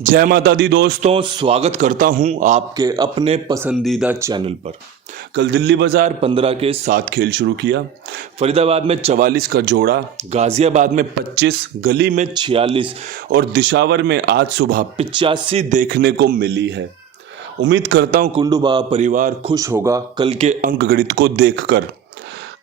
जय माता दी दोस्तों, स्वागत करता हूं आपके अपने पसंदीदा चैनल पर। कल दिल्ली बाजार 15 के 7 खेल शुरू किया। फरीदाबाद में 44 का जोड़ा, गाजियाबाद में 25, गली में 46 और दिशावर में आज सुबह 85 देखने को मिली है। उम्मीद करता हूं कुंडू बाबा परिवार खुश होगा कल के अंक गणित को देखकर,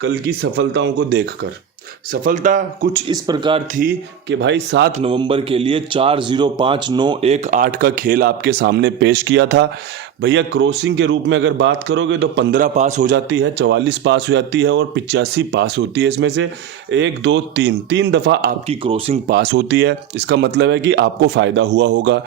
कल की सफलताओं को देखकर। सफलता कुछ इस प्रकार थी कि भाई 7 नवंबर के लिए 4-0-5-9-1-8 का खेल आपके सामने पेश किया था। भैया क्रॉसिंग के रूप में अगर बात करोगे तो 15 पास हो जाती है, 44 पास हो जाती है और 85 पास होती है। इसमें से 1 2 3 दफ़ा आपकी क्रॉसिंग पास होती है। इसका मतलब है कि आपको फ़ायदा हुआ होगा।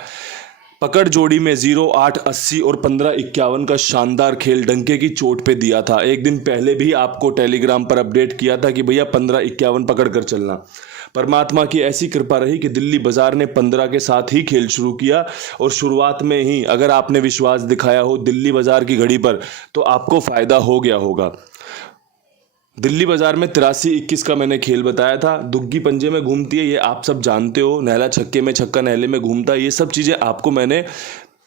पकड़ जोड़ी में 0-8-80 और 15-51 का शानदार खेल डंके की चोट पे दिया था। एक दिन पहले भी आपको टेलीग्राम पर अपडेट किया था कि भैया 15-51 पकड़ कर चलना। परमात्मा की ऐसी कृपा रही कि दिल्ली बाजार ने 15 के साथ ही खेल शुरू किया और शुरुआत में ही अगर आपने विश्वास दिखाया हो दिल्ली बाजार की घड़ी पर तो आपको फ़ायदा हो गया होगा। दिल्ली बाजार में 83-21 का मैंने खेल बताया था। दुग्गी पंजे में घूमती है, ये आप सब जानते हो। नहला छक्के में, छक्का नहले में घूमता है। ये सब चीज़ें आपको मैंने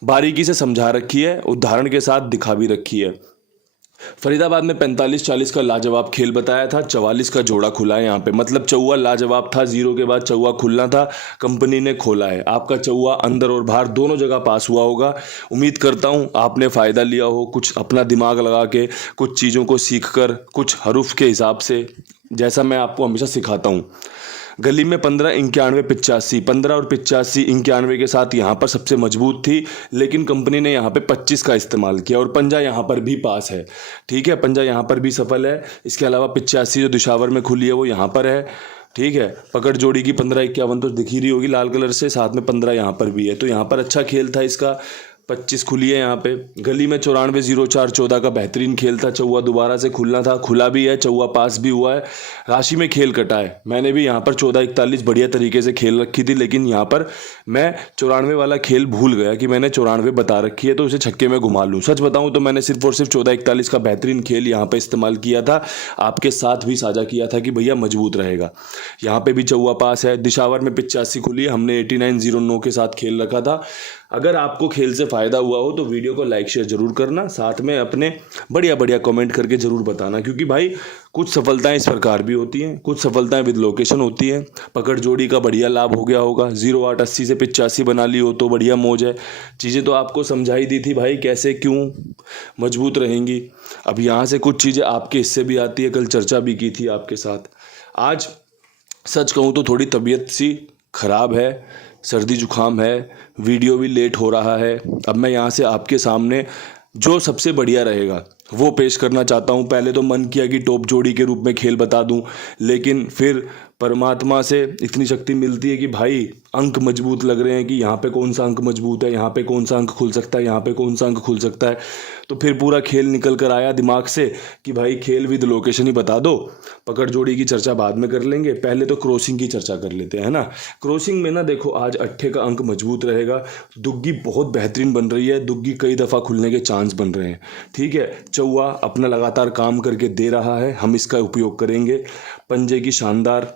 बारीकी से समझा रखी है, उदाहरण के साथ दिखा भी रखी है। फरीदाबाद में 45-40 का लाजवाब खेल बताया था। 44 का जोड़ा खुला है यहाँ पे, मतलब चौवा लाजवाब था। 0 के बाद चौवा खुलना था, कंपनी ने खोला है। आपका चौवा अंदर और बाहर दोनों जगह पास हुआ होगा। उम्मीद करता हूँ आपने फ़ायदा लिया हो, कुछ अपना दिमाग लगा के, कुछ चीज़ों को सीख कर, कुछ हरूफ के हिसाब से, जैसा मैं आपको हमेशा सिखाता हूँ। गली में 15-91-85, 15 और 85-91 के साथ यहाँ पर सबसे मजबूत थी, लेकिन कंपनी ने यहाँ पे 25 का इस्तेमाल किया और पंजा यहाँ पर भी पास है। ठीक है, पंजा यहाँ पर भी सफल है। इसके अलावा 85 जो दिशावर में खुली है वो यहाँ पर है। ठीक है, पकड़ जोड़ी की 15-51 तो दिख ही रही होगी लाल कलर से, साथ में 15 यहाँ पर भी है, तो यहाँ पर अच्छा खेल था इसका। 25 खुली है यहाँ पे। गली में 94-04-14 का बेहतरीन खेल था। चौवा दोबारा से खुलना था, खुला भी है, चौवा पास भी हुआ है। राशि में खेल कटा है। मैंने भी यहाँ पर 14-41 बढ़िया तरीके से खेल रखी थी, लेकिन यहाँ पर मैं 94 वाला खेल भूल गया कि मैंने 94 बता रखी है तो उसे छक्के में घुमा लूँ। सच बताऊँ तो मैंने सिर्फ और सिर्फ 14-41 का बेहतरीन खेल यहाँ पर इस्तेमाल किया था। आपके साथ भी साझा किया था कि भैया मजबूत रहेगा। यहाँ पे भी चौवा पास है। दिशावर में 85 खुली है, हमने 89-09 के साथ खेल रखा था। अगर आपको खेल से फ़ायदा हुआ हो तो वीडियो को लाइक शेयर जरूर करना, साथ में अपने बढ़िया बढ़िया कमेंट करके ज़रूर बताना, क्योंकि भाई कुछ सफलताएं इस प्रकार भी होती हैं, कुछ सफलताएं विद लोकेशन होती हैं। पकड़ जोड़ी का बढ़िया लाभ हो गया होगा। 0-8-80 से 85 बना ली हो तो बढ़िया मौज है। चीज़ें तो आपको समझाई दी थी भाई, कैसे क्यों मजबूत रहेंगी। अब यहाँ से कुछ चीज़ें आपके हिस्से भी आती है, कल चर्चा भी की थी आपके साथ। आज सच कहूँ तो थोड़ी तबीयत सी खराब है, सर्दी जुकाम है, वीडियो भी लेट हो रहा है। अब मैं यहाँ से आपके सामने जो सबसे बढ़िया रहेगा वो पेश करना चाहता हूँ। पहले तो मन किया कि टॉप जोड़ी के रूप में खेल बता दूँ, लेकिन फिर परमात्मा से इतनी शक्ति मिलती है कि भाई अंक मजबूत लग रहे हैं कि यहाँ पे कौन सा अंक मजबूत है, यहाँ पे कौन सा अंक खुल सकता है, यहाँ पे कौन सा अंक खुल सकता है। तो फिर पूरा खेल निकल कर आया दिमाग से कि भाई खेल विद लोकेशन ही बता दो। पकड़ जोड़ी की चर्चा बाद में कर लेंगे, पहले तो क्रॉसिंग की चर्चा कर लेते हैं ना। क्रॉसिंग में ना देखो, आज 8 का अंक मजबूत रहेगा। दुग्गी बहुत बेहतरीन बन रही है, दुग्गी कई दफ़ा खुलने के चांस बन रहे हैं। ठीक है, चौवा अपना लगातार काम करके दे रहा है, हम इसका उपयोग करेंगे। पंजे की शानदार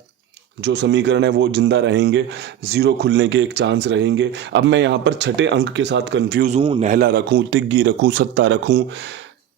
जो समीकरण है वो जिंदा रहेंगे। 0 खुलने के एक चांस रहेंगे। अब मैं यहाँ पर 6ठे अंक के साथ कंफ्यूज हूँ, नहला रखूँ, तिग्गी रखूँ, सत्ता रखूँ,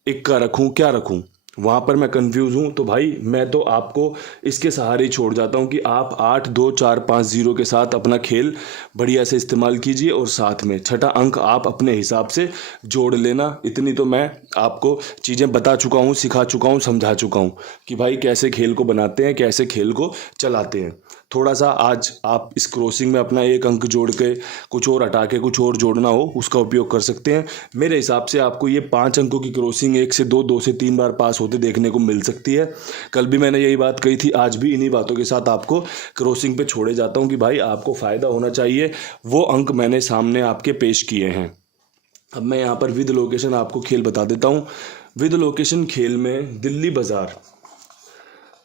इक्का रखूँ, क्या रखूँ, वहाँ पर मैं कंफ्यूज हूँ। तो भाई मैं तो आपको इसके सहारे ही छोड़ जाता हूँ कि आप 8-2-4-5-0 के साथ अपना खेल बढ़िया से इस्तेमाल कीजिए और साथ में 6ठा अंक आप अपने हिसाब से जोड़ लेना। इतनी तो मैं आपको चीज़ें बता चुका हूँ, सिखा चुका हूँ, समझा चुका हूँ कि भाई कैसे खेल को बनाते हैं, कैसे खेल को चलाते हैं। थोड़ा सा आज आप इस क्रॉसिंग में अपना एक अंक जोड़ के कुछ और हटा के कुछ और जोड़ना हो उसका उपयोग कर सकते हैं। मेरे हिसाब से आपको ये 5 अंकों की क्रॉसिंग 1 से 2, 2 से 3 बार पास होते देखने को मिल सकती है। कल भी मैंने यही बात कही थी, आज भी इन्हीं बातों के साथ आपको क्रॉसिंग पे छोड़े जाता हूँ कि भाई आपको फ़ायदा होना चाहिए। वो अंक मैंने सामने आपके पेश किए हैं। अब मैं यहाँ पर विद लोकेशन आपको खेल बता देता हूँ। विद लोकेशन खेल में दिल्ली बाजार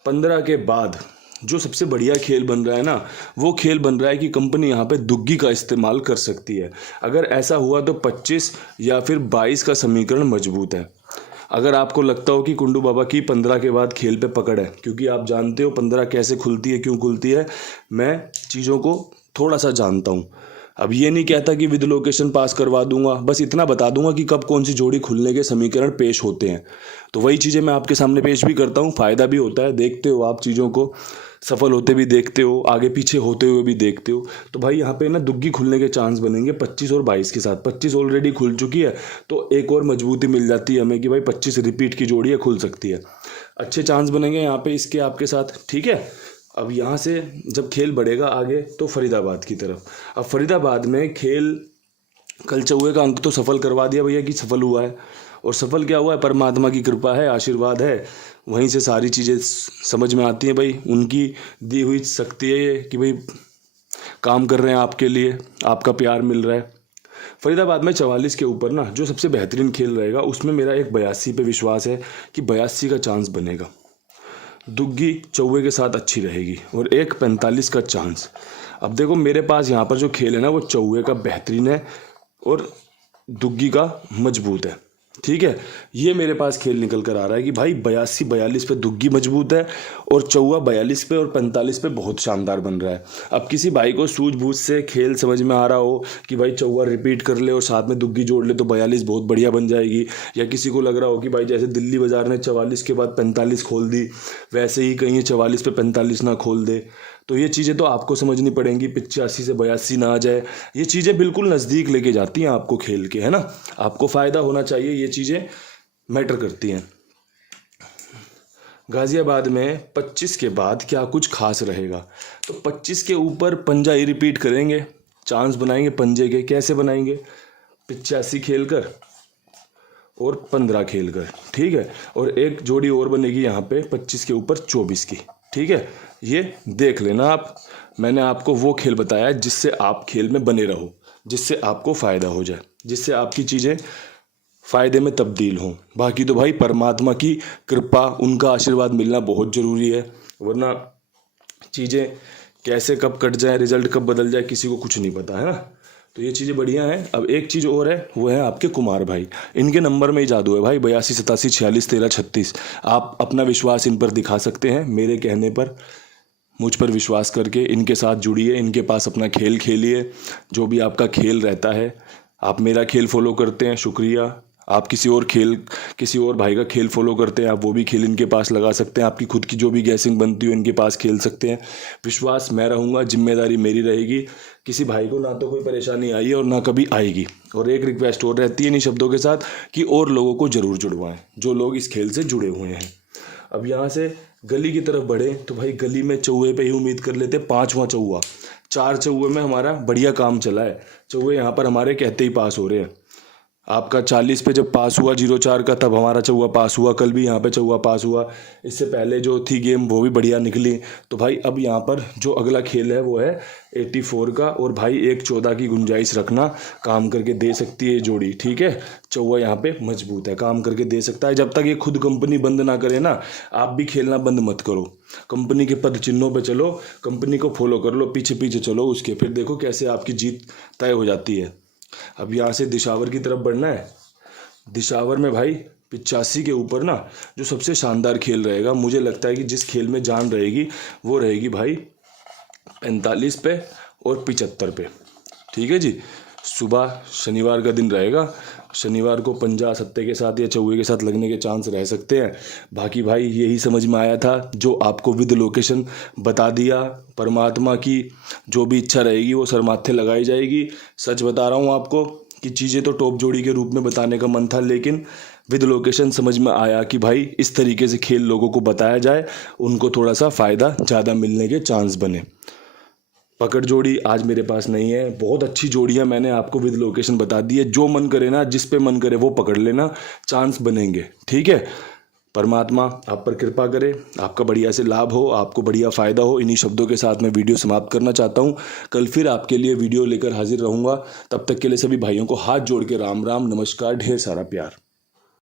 15 के बाद जो सबसे बढ़िया खेल बन रहा है ना, वो खेल बन रहा है कि कंपनी यहाँ पे दुग्गी का इस्तेमाल कर सकती है। अगर ऐसा हुआ तो 25 या फिर 22 का समीकरण मजबूत है। अगर आपको लगता हो कि कुंडू बाबा की 15 के बाद खेल पे पकड़ है, क्योंकि आप जानते हो 15 कैसे खुलती है, क्यों खुलती है, मैं चीज़ों को थोड़ा सा जानता हूँ। अब ये नहीं कहता कि विद लोकेशन पास करवा दूंगा, बस इतना बता दूंगा कि कब कौन सी जोड़ी खुलने के समीकरण पेश होते हैं। तो वही चीज़ें मैं आपके सामने पेश भी करता हूँ, फ़ायदा भी होता है, देखते हो आप चीज़ों को, सफल होते भी देखते हो, आगे पीछे होते हुए भी देखते हो। तो भाई यहाँ पे ना दुग्गी खुलने के चांस बनेंगे 25 और 22 के साथ। 25 ऑलरेडी खुल चुकी है तो एक और मजबूती मिल जाती है हमें कि भाई 25 रिपीट की जोड़ी है, खुल सकती है। अच्छे चांस बनेंगे यहाँ पे इसके आपके साथ, ठीक है। अब यहाँ से जब खेल बढ़ेगा आगे तो फरीदाबाद की तरफ। अब फरीदाबाद में खेल कल चौहे का अंक तो सफल करवा दिया भैया कि सफल हुआ है, और सफल क्या हुआ है, परमात्मा की कृपा है, आशीर्वाद है, वहीं से सारी चीज़ें समझ में आती हैं भाई। उनकी दी हुई शक्ति है ये कि भाई काम कर रहे हैं आपके लिए, आपका प्यार मिल रहा है। फरीदाबाद में 44 के ऊपर ना जो सबसे बेहतरीन खेल रहेगा उसमें मेरा एक 82 पे विश्वास है कि 82 का चांस बनेगा। दुग्गी चौवे के साथ अच्छी रहेगी और एक 45 का चांस। अब देखो मेरे पास यहाँ पर जो खेल है ना वो चौवे का बेहतरीन है और दुग्गी का मजबूत है, ठीक है। ये मेरे पास खेल निकल कर आ रहा है कि भाई 82-42 पे दुग्गी मजबूत है और चौवा 42 पे और 45 पे बहुत शानदार बन रहा है। अब किसी भाई को सूझबूझ से खेल समझ में आ रहा हो कि भाई चौवा रिपीट कर ले और साथ में दुग्गी जोड़ ले तो 42 बहुत बढ़िया बन जाएगी, या किसी को लग रहा हो कि भाई जैसे दिल्ली बाजार ने 44 के बाद 45 खोल दी वैसे ही कहीं 44 पे 45 ना खोल दे, तो ये चीज़ें तो आपको समझनी पड़ेंगी। 85 से 82 ना आ जाए, ये चीज़ें बिल्कुल नज़दीक लेके जाती हैं आपको खेल के, है ना। आपको फ़ायदा होना चाहिए, ये चीज़ें मैटर करती हैं। गाज़ियाबाद में 25 के बाद क्या कुछ खास रहेगा, तो 25 के ऊपर पंजा ही रिपीट करेंगे, चांस बनाएंगे पंजे के। कैसे बनाएंगे, 85 खेल कर और 15 खेल कर, ठीक है। और एक जोड़ी और बनेगी यहाँ पे 25 के ऊपर 24 की, ठीक है। ये देख लेना आप, मैंने आपको वो खेल बताया है जिससे आप खेल में बने रहो, जिससे आपको फ़ायदा हो जाए, जिससे आपकी चीज़ें फ़ायदे में तब्दील हों। बाकी तो भाई परमात्मा की कृपा, उनका आशीर्वाद मिलना बहुत ज़रूरी है, वरना चीज़ें कैसे कब कट जाए, रिजल्ट कब बदल जाए, किसी को कुछ नहीं पता, है ना। तो ये चीज़ें बढ़िया हैं। अब एक चीज़ और है, वो है आपके कुमार भाई। इनके नंबर में ही जादू है भाई, 82, 87, 46, 13, 36। आप अपना विश्वास इन पर दिखा सकते हैं मेरे कहने पर, मुझ पर विश्वास करके इनके साथ जुड़िए, इनके पास अपना खेल खेलिए। जो भी आपका खेल रहता है, आप मेरा खेल फॉलो करते हैं, शुक्रिया। आप किसी और भाई का खेल फॉलो करते हैं, आप वो भी खेल इनके पास लगा सकते हैं। आपकी खुद की जो भी गैसिंग बनती हो इनके पास खेल सकते हैं। विश्वास मैं रहूँगा, जिम्मेदारी मेरी रहेगी। किसी भाई को ना तो कोई परेशानी आई है और ना कभी आएगी। और एक रिक्वेस्ट और रहती है इन्हीं शब्दों के साथ कि और लोगों को ज़रूर जुड़वाएं जो लोग इस खेल से जुड़े हुए हैं। अब यहाँ से गली की तरफ बढ़े तो भाई गली में चौहे पे ही उम्मीद कर लेते। 5वां चौहा, 4 चौहे में हमारा बढ़िया काम चला है। चौहे यहाँ पर हमारे कहते ही पास हो रहे हैं। आपका 40 पे जब पास हुआ 0-4 का, तब हमारा चौहा पास हुआ। कल भी यहाँ पे चौहा पास हुआ। इससे पहले जो थी गेम वो भी बढ़िया निकली। तो भाई अब यहाँ पर जो अगला खेल है वो है 84 का, और भाई एक 14 की गुंजाइश रखना, काम करके दे सकती है ये जोड़ी, ठीक है। चौहा यहाँ पे मजबूत है, काम करके दे सकता है। जब तक ये खुद कंपनी बंद ना करे ना, आप भी खेलना बंद मत करो। कंपनी के पद चिन्हों पे चलो, कंपनी को फॉलो कर लो, पीछे पीछे चलो उसके, फिर देखो कैसे आपकी जीत तय हो जाती है। अब यहाँ से दिशावर की तरफ बढ़ना है। दिशावर में भाई 85 के ऊपर ना जो सबसे शानदार खेल रहेगा, मुझे लगता है कि जिस खेल में जान रहेगी वो रहेगी भाई 45 पे और 75 पे, ठीक है जी। सुबह शनिवार का दिन रहेगा, शनिवार को पंजा सत्ते के साथ या चौहे के साथ लगने के चांस रह सकते हैं। बाकी भाई यही समझ में आया था जो आपको विद लोकेशन बता दिया। परमात्मा की जो भी इच्छा रहेगी वो सर माथे लगाई जाएगी। सच बता रहा हूँ आपको कि चीज़ें तो टॉप जोड़ी के रूप में बताने का मन था, लेकिन विद लोकेशन समझ में आया कि भाई इस तरीके से खेल लोगों को बताया जाए, उनको थोड़ा सा फ़ायदा ज़्यादा मिलने के चांस बने। पकड़ जोड़ी आज मेरे पास नहीं है, बहुत अच्छी जोड़ी है, मैंने आपको विद लोकेशन बता दी है। जो मन करे ना, जिस पे मन करे वो पकड़ लेना, चांस बनेंगे, ठीक है। परमात्मा आप पर कृपा करे, आपका बढ़िया से लाभ हो, आपको बढ़िया फ़ायदा हो। इन्हीं शब्दों के साथ मैं वीडियो समाप्त करना चाहता हूँ। कल फिर आपके लिए वीडियो लेकर हाजिर रहूँगा। तब तक के लिए सभी भाइयों को हाथ जोड़ के राम राम, नमस्कार, ढेर सारा प्यार।